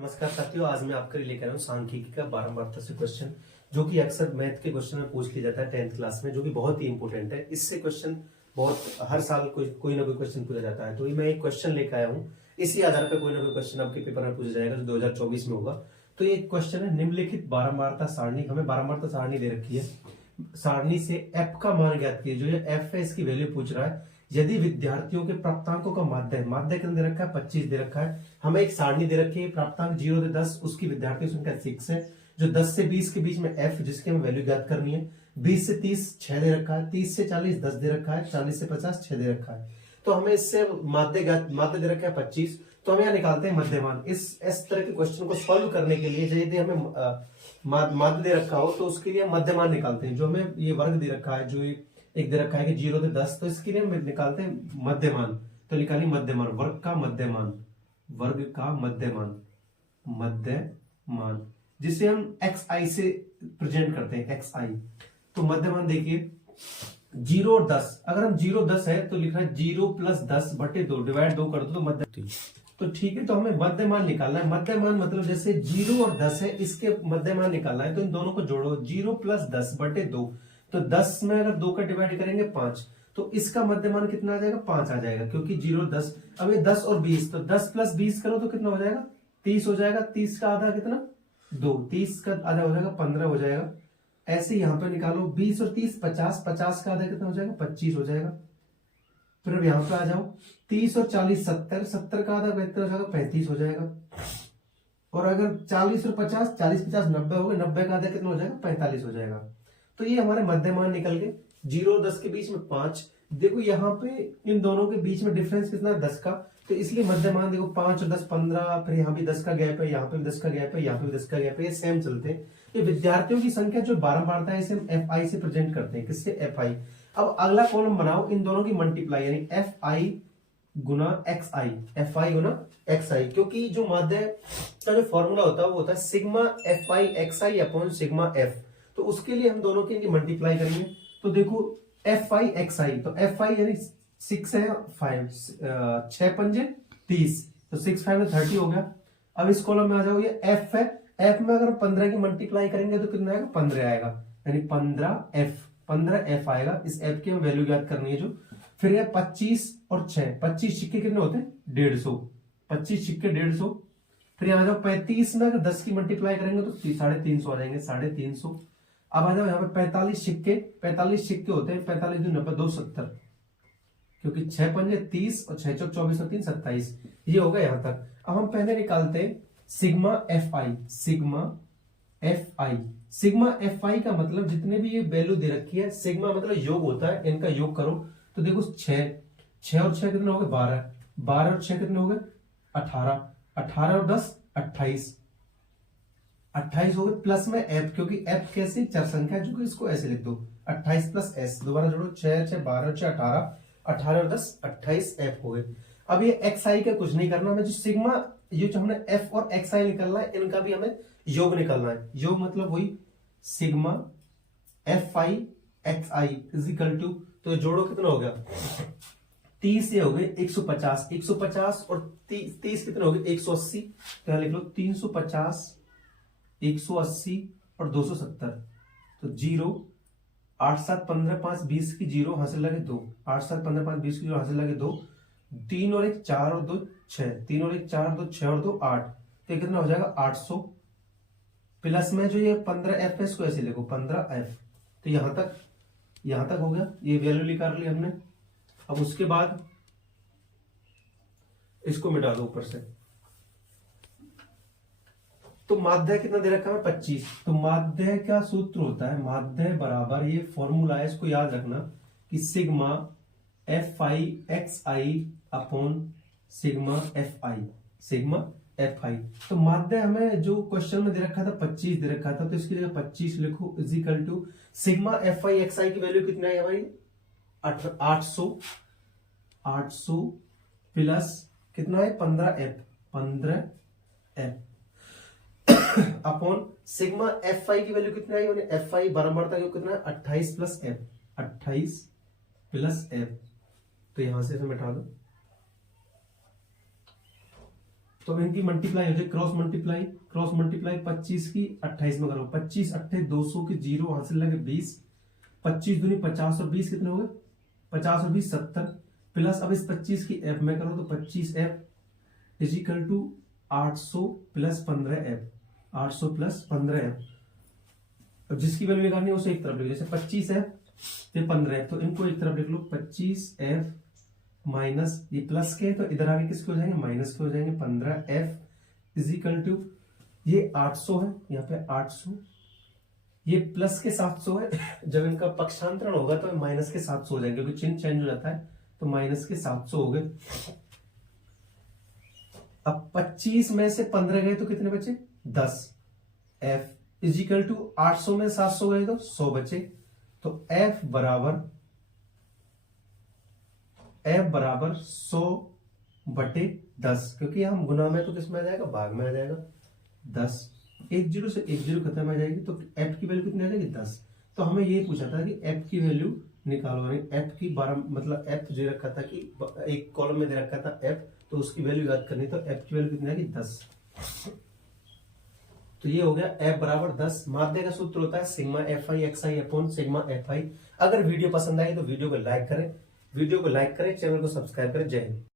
नमस्कार साथियों, आज मैं आपके लिए लेकर आया हूँ सांख्यिकी का बारंबारता से क्वेश्चन, जो कि अक्सर मैथ के क्वेश्चन में पूछ लिया जाता है 10th क्लास में, जो कि बहुत ही इंपॉर्टेंट है। इससे क्वेश्चन बहुत हर साल कोई ना कोई क्वेश्चन पूछा जाता है। तो मैं एक क्वेश्चन लेकर आया हूँ, इसी आधार पर कोई ना कोई क्वेश्चन आपके पेपर में पूछा जाएगा जो 2024 में होगा। तो ये क्वेश्चन है, निम्नलिखित बारंबारता सारणी, हमें बारंबारता सारणी दे रखी है, सारणी से एफ का मान ज्ञात कीजिए। जो ये एफ है इसकी वैल्यू पूछ रहा है। यदि विद्यार्थियों के प्राप्तांकों का माध्य कितना दे रखा है, 25 दे रखा है। हमें एक सारणी दे रखी है, प्राप्तांक 0 से 10, उसकी विद्यार्थी संख्या 6 है। जो 10 से 20 के बीच में एफ, जिसकी हमें वैल्यू ज्ञात करनी है। 20 से 30 6 दे रखा है, 30 से 40 10 दे रखा है, 40 से 50 6 दे रखा है। तो हमें इससे माध्य दे रखा है 25। तो हम यहाँ निकालते हैं मध्यमान। इस तरह के क्वेश्चन को सॉल्व करने के लिए यदि हमें माध्य दे रखा हो तो उसके लिए मध्यमान निकालते हैं। जो हमें ये वर्ग दे रखा है, जो एक दे रखा है कि 0 से 10, तो इसके लिए हम निकालते हैं मध्यमान। तो निकालिए मध्यमान, वर्ग का मध्यमान, वर्ग का मध्यमान, मध्यमान जिसे हम xi से प्रेजेंट करते हैं, xi। तो मध्यमान देखिए 0 और 10, अगर हम 0 10 है तो लिख रहा है 0 प्लस 10 बटे 2, डिवाइड 2 कर दो तो मध्य। तो ठीक है, तो हमें मध्यमान निकालना है। मध्यमान मतलब जैसे 0 और 10 है, इसके मध्यमान निकालना है। तो इन दोनों को जोड़ो, 0 प्लस 10 बटे 2। तो 10 में अगर 2 का डिवाइड करेंगे 5, तो इसका मध्यमान कितना आ जाएगा, 5 आ जाएगा, क्योंकि 0 10। अब ये 10 और 20, तो 10 प्लस 20 करो तो कितना हो जाएगा, 30 हो जाएगा। 30 का आधा कितना, 2, 30 का आधा हो जाएगा 15 हो जाएगा। ऐसे यहाँ पे निकालो, 20 और 30 50, 50 का आधा कितना हो जाएगा, 25 हो जाएगा। फिर अब यहाँ पे आ जाओ, 30 और 40 70, 70 का आधा कितना हो जाएगा, 35 हो जाएगा। और अगर 40 और 50, 40 50 90 हो गए, 90 का आधा कितना हो जाएगा, 45 हो जाएगा। तो ये हमारे मध्यमान निकल गए। 0 और 10 के बीच में 5। देखो यहाँ पे इन दोनों के बीच में डिफरेंस कितना है, 10 का। तो इसलिए मध्यमान देखो 5 और 10 15, फिर यहाँ भी 10 का गैप है, यहाँ पे भी 10 का गैप है, यहाँ पे भी 10 का गैप है, ये सेम चलते हैं। ये विद्यार्थियों की संख्या जो बारंबारता है, इसे हम एफ आई से प्रेजेंट करते हैं। किससे, एफ आई। अब अगला कॉलम बनाओ, इन दोनों की मल्टीप्लाई, यानी एफ आई गुना एक्स आई, एफ आई गुना एक्स आई। क्योंकि जो माध्य का जो फॉर्मूला होता है वो होता है sigma F I x I upon sigma F. तो उसके लिए हम दोनों की मल्टीप्लाई करेंगे। तो देखो एफ आई एक्स आई, तो एफ आई यानी 6 है 5, 6 पंजे 30, तो 6 5 30 हो गया। अब इस कॉलम में आ जाओ, ये एफ है। एफ में अगर 15 की मल्टीप्लाई करेंगे तो कितना आएगा, 15 आएगा, यानी 15 एफ आएगा। इस एफ की वैल्यू याद करनी है जो। फिर है 25 और 6, 25 सिक्के कितने होते हैं, 150, 25 सिक्के 150। फिर यहाँ जाओ 35 में अगर 10 की मल्टीप्लाई करेंगे तो 350 आ जाएंगे, 350। अब आ जाओ यहाँ पे 45 सिक्के होते हैं, 45 2 90 2 70, क्योंकि 6 पंजे 30 और 6 चौक 24 और 3 27। ये होगा यहाँ तक। अब हम पहले निकालते हैं sigma F I, sigma F I. Sigma F I का मतलब जितने भी ये वैल्यू दे रखी है, सिग्मा मतलब योग होता है, इनका योग करो। तो देखो 6 और 6 कितने हो गए, 12, 12 और 6 कितने हो गए, 18, 18 और 10 28, 28 हो गए। प्लस में एफ, क्योंकि एफ कैसे चर संख्या, जो कि इसको ऐसे लिख दो, 28 प्लस एस, दोबारा जोड़ो, 6 6 12 6 18, 18 और 10 28 एफ हो गए। अब ये एक्स आई का कुछ नहीं करना, हमें जो सिग्मा, ये जो हमने एफ और एक्स आई निकलना है, इनका भी हमें योग निकलना है। योग मतलब वही sigma F I x i is equal to, तो जोड़ो कितना हो गया, 30 ये हो गए 150, 150 और 30 कितने हो गए, 180। तो यहां लिख लो 350, 180 और 270। तो 0 8 7 15 5 20 की 0 हासिल लगे 2, 8 7 15 5 20 की 0 हासिल लगे 2, 3 और 1 4 और 2 6, 3 और 1 4 और 2 6 और 2 8। तो कितना हो जाएगा 800। प्लस में जो ये 15 एफ है, इसको ऐसे लिखो 15 एफ। तो यहां तक हो गया, ये वैल्यू निकाल ली हमने। अब उसके बाद इसको मिटा दो ऊपर से। तो माध्य कितना दे रखा है, 25। तो माध्य का सूत्र होता है, माध्य बराबर, ये फॉर्मूला है, इसको याद रखना कि sigma F I x I upon sigma F I, sigma F I. तो माध्य हमें जो क्वेश्चन में दे रखा था 25 दे रखा था, तो इसकी जगह 25 लिखो, is equal to sigma F I x I की वैल्यू कितना है भाई, 800 प्लस कितना है, 15 F upon sigma F I की वैल्यू कितना है, एफ आई बारंबारता कितना है, 28 प्लस एफ, 28 प्लस एफ। तो यहां से मिटा दो, तो अब इनकी मल्टीप्लाई हो जाए, क्रॉस मल्टीप्लाई 25 की 28 में करो, 25 अट्ठे 200 की 0 हासिल लगे 20, 25 दूनी 50 और 20 कितने हो गए 50 और 20 70, प्लस अब इस 25 की एफ में करो तो 25f is equal to 800 plus 15f, 800 plus 15f। अब जिसकी वैल्यू निकालनी है उसे एक तरफ लिखो, जैसे 25f ये 15f, तो इनको एक तरफ लिख लो 25f माइनस ये प्लस के, तो इधर आगे किसके हो जाएंगे माइनस के हो जाएंगे, 15f इज इक्वल टू ये 800 है, यहाँ पे 800, ये प्लस के 700 है, जब इनका पक्षांतरण होगा तो माइनस के 700 हो जाएंगे, क्योंकि चिन्ह चेंज हो जाता है, तो माइनस के 700 हो गए। अब 25 में से 15 गए तो कितने बचे 10, f इज इक्वल टू 800 में 700 गए तो 100 बचे, तो f बराबर 100 बटे 10, क्योंकि हम गुना में तो किस में आ जाएगा भाग में आ जाएगा 10, एक जीरो से एक जीरो खत्म आ जाएगी, तो f की वैल्यू कितनी आ जाएगी 10। तो हमें ये पूछा था कि f की वैल्यू निकालो, f की 12 मतलब f दे रखा था कि एक कॉलम में दे रखा था f, तो उसकी वैल्यू याद करनी, तो f की वैल्यू कितनी आएगी 10। तो ये हो गया f बराबर 10। माध्य का सूत्र होता है sigma fi xi upon sigma fi। अगर वीडियो पसंद आए तो वीडियो को लाइक करें, चैनल को सब्सक्राइब करें। जय हिंद।